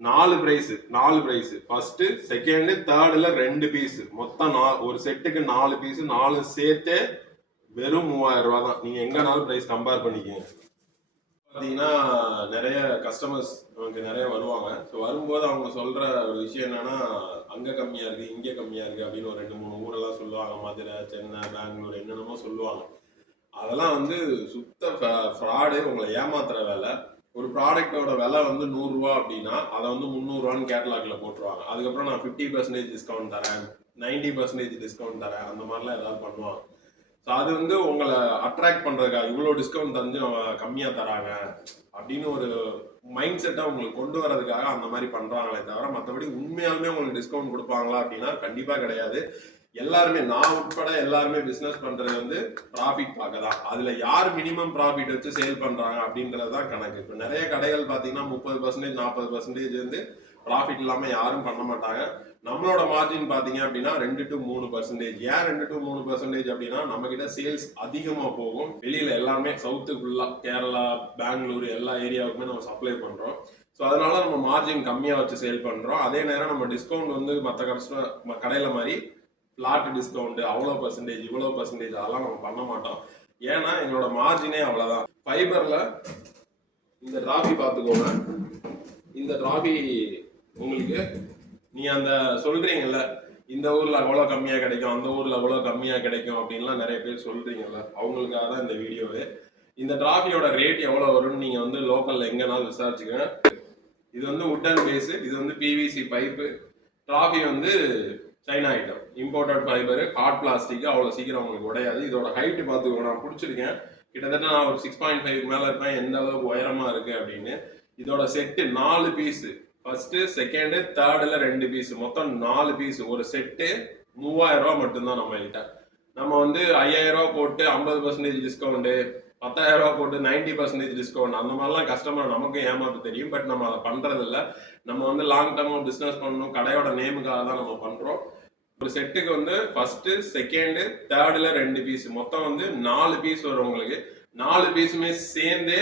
4 price first second தேர்ட்ல 2 piece மொத்தம் ஒரு செட்டுக்கு 4 பீஸ் 4 சேர்த்து வெறும் 3000 ரூபாய் தான். நீங்க எங்கனாலும் பிரைஸ் கம்பேர் பண்ணிக்கங்க. பார்த்தீங்கன்னா நிறைய கஸ்டமர்ஸ் நமக்கு நிறைய வருவாங்க. ஸோ வரும்போது அவங்க சொல்ற ஒரு விஷயம் என்னன்னா, அங்கே கம்மியா இருக்கு இங்கே கம்மியா இருக்கு அப்படின்னு ஒரு 2-3 ஊரெல்லாம் சொல்லுவாங்க. மதுரை, சென்னை, பெங்களூர் என்னென்னமோ சொல்லுவாங்க. அதெல்லாம் வந்து சுத்த ஃப்ராடு, உங்களை ஏமாத்துற வேலை. ஒரு ப்ராடக்டோட விலை வந்து 100 ரூபா அப்படின்னா அதை வந்து 300 ரூபான்னு கேட்டலாக்ல போட்டுருவாங்க. அதுக்கப்புறம் நான் 50% டிஸ்கவுண்ட் தரேன், 90% டிஸ்கவுண்ட் தரேன், அந்த மாதிரிலாம் ஏதாவது பண்ணுவாங்க. ஸோ அது வந்து உங்களை அட்ராக்ட் பண்றதுக்காக இவ்வளோ டிஸ்கவுண்ட் தந்து கம்மியா தராங்க அப்படின்னு ஒரு மைண்ட் செட்டை உங்களுக்கு கொண்டு வரதுக்காக அந்த மாதிரி பண்றாங்களே தவிர, மற்றபடி உண்மையாலுமே உங்களுக்கு டிஸ்கவுண்ட் கொடுப்பாங்களா அப்படின்னா கண்டிப்பா கிடையாது. எல்லாருமே, நான் உட்பட எல்லாருமே பிசினஸ் பண்றது வந்து ப்ராஃபிட் பார்க்க தான். அதுல யார் மினிமம் ப்ராஃபிட் வச்சு சேல் பண்றாங்க அப்படின்றது தான் கணக்கு. இப்போ நிறைய கடைகள் பாத்தீங்கன்னா 30% 40% வந்து ப்ராஃபிட் இல்லாம யாரும் பண்ண மாட்டாங்க. நம்மளோட மார்ஜின் பாத்தீங்க அப்படின்னா 2 to 3%. ஏன் 2 to 3% அப்படின்னா நம்ம கிட்ட சேல்ஸ் அதிகமா போகும். வெளியில எல்லாமே சவுத்து ஃபுல்லா கேரளா, பெங்களூர் எல்லா ஏரியாவுக்குமே நம்ம சப்ளை பண்றோம். ஸோ அதனால நம்ம மார்ஜின் கம்மியா வச்சு சேல் பண்றோம். அதே நேரம் நம்ம டிஸ்கவுண்ட் வந்து மற்ற கடையில மாதிரி ஃபிளாட் டிஸ்கவுண்ட் அவ்வளோ பர்சன்டேஜ் இவ்வளோ பர்சன்டேஜ் அதெல்லாம் நம்ம பண்ண மாட்டோம். ஏன்னா எங்களோட மார்ஜினே அவ்வளோதான். ஃபைபர்ல இந்த டிராஃபி பார்த்துக்கோங்க. இந்த டிராஃபி உங்களுக்கு நீ அந்த சொல்றீங்கல்ல, இந்த ஊர்ல அவ்வளோ கம்மியா கிடைக்கும், அந்த ஊர்ல அவ்வளோ கம்மியா கிடைக்கும் அப்படின்லாம் நிறைய பேர் சொல்றீங்கல்ல, அவங்களுக்காக தான் இந்த வீடியோவே. இந்த டிராஃபியோட ரேட் எவ்வளோ வரும்னு நீங்க வந்து லோக்கல்ல எங்கனாலும் விசாரிச்சுக்கங்க. இது வந்து உட்டன் பேஸ், இது வந்து பிவிசி பைப்பு. டிராஃபி வந்து China item, imported fibre, hard plastic, அவ்வளோ சீக்கிரம் உங்களுக்கு உடையாது. இதோட ஹைட் பார்த்துக்கோ, நான் பிடிச்சிருக்கேன். கிட்டத்தட்ட நான் ஒரு 6.5 மேல இருப்பேன், எந்த அளவுக்கு உயரமா இருக்கு அப்படின்னு. இதோட செட்டு 4 பீஸ், ஃபர்ஸ்ட் செகண்ட் தேர்ட்ல 2 பீஸ், மொத்தம் 4 பீஸ். ஒரு செட்டு 3000 ரூபாய் மட்டும்தான் நம்ம கிட்ட. நம்ம வந்து 5000 ரூபாய் போட்டு 50% டிஸ்கவுண்ட், 10,000 ரூபாய் போட்டு 90% டிஸ்கவுண்ட், அந்த மாதிரிலாம் கஸ்டமர் நமக்கு ஏமாத்த தெரியும். பட் நம்ம அதை பண்றது இல்லை. நம்ம வந்து லாங் டர்மா பிசினஸ் பண்ணணும், கடையோட நேமுக்காக தான் நம்ம பண்றோம். ஒரு செட்டுக்கு வந்து ஃபர்ஸ்ட் செகண்ட் தேர்ட்ல 2 பீஸ், மொத்தம் வந்து 4 பீஸ் வரும் உங்களுக்கு. 4 பீஸுமே சேர்ந்து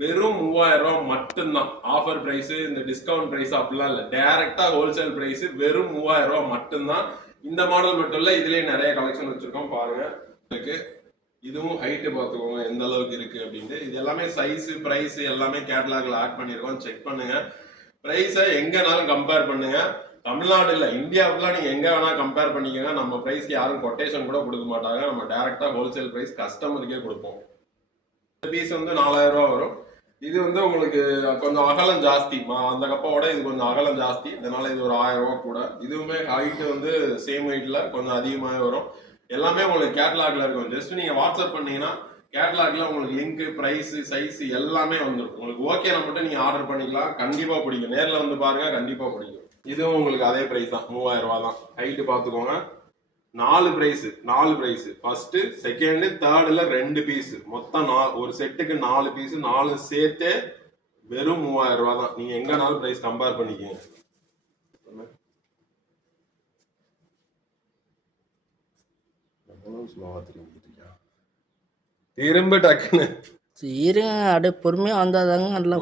வெறும் 3000 ரூபாய் மட்டும்தான். ஆஃபர் பிரைஸ், இந்த டிஸ்கவுண்ட் பிரைஸ் அப்படிலாம் இல்லை, டைரக்டா ஹோல்சேல் பிரைஸ் வெறும் 3000 ரூபாய் மட்டும்தான். இந்த மாடல் மட்டும் இல்ல, இதுலயே நிறைய கலெக்ஷன் வச்சிருக்கோம் பாருங்க. இதுவும் ஹைட்டு பார்த்துக்கோங்க எந்த அளவுக்கு இருக்கு அப்படின்ட்டு. இது எல்லாமே சைஸ் பிரைஸ் எல்லாமே கேட்டலாக்ல ஆட் பண்ணிருக்கோம், செக் பண்ணுங்க. பிரைஸை எங்கனாலும் கம்பேர் பண்ணுங்க. தமிழ்நாடு இல்ல, இந்தியாவுக்குலாம் நீங்க எங்க வேணா கம்பேர் பண்ணிக்கோங்க. நம்ம பிரைஸ்க்கு யாரும் கொட்டேஷன் கூட கொடுக்க மாட்டாங்க. நம்ம டைரக்டா ஹோல்சேல் பிரைஸ் கஸ்டமருக்கே கொடுப்போம். இந்த பீஸ் வந்து 4000 ரூபாய் வரும். இது வந்து உங்களுக்கு கொஞ்சம் அகலம் ஜாஸ்தி, அந்த கப்போட இது கொஞ்சம் அகலம் ஜாஸ்தி, அதனால இது ஒரு 1000 ரூபாய் கூட. இதுவுமே ஹைட் வந்து சேம் ஹைட்ல கொஞ்சம் அதிகமாக வரும். எல்லாமே உங்களுக்கு கேட்டலாக்ல இருக்கும். ஜஸ்ட் நீங்க வாட்ஸ்அப் பண்ணீங்கன்னா கேட்டலாக்ல உங்களுக்கு லிங்க், பிரைஸ், சைஸ் எல்லாமே வந்துடும். உங்களுக்கு ஓகேனா மட்டும் நீங்க ஆர்டர் பண்ணிக்கலாம். கண்டிப்பா பிடிக்கும், நேர்ல வந்து பாருங்க, கண்டிப்பா பிடிக்கும். இதுவும் உங்களுக்கு அதே பிரைஸ் தான், 3000 ரூபாய் தான். ஹைட் பார்த்துக்கோங்க. 4 பிரைஸ் ஃபர்ஸ்ட் செகண்ட் தேர்ட்ல 2 பீஸ், மொத்தம் ஒரு செட்டுக்கு 4 பீஸ் 4 சேர்த்து வெறும் 3000 ரூபாய் தான். நீங்க எங்கனாலும் பிரைஸ் கம்பேர் பண்ணிக்கங்க. திரும்ப டக்குன்னு சரி, அப்படியே பொறுமையா வந்தாதாங்க நல்லா.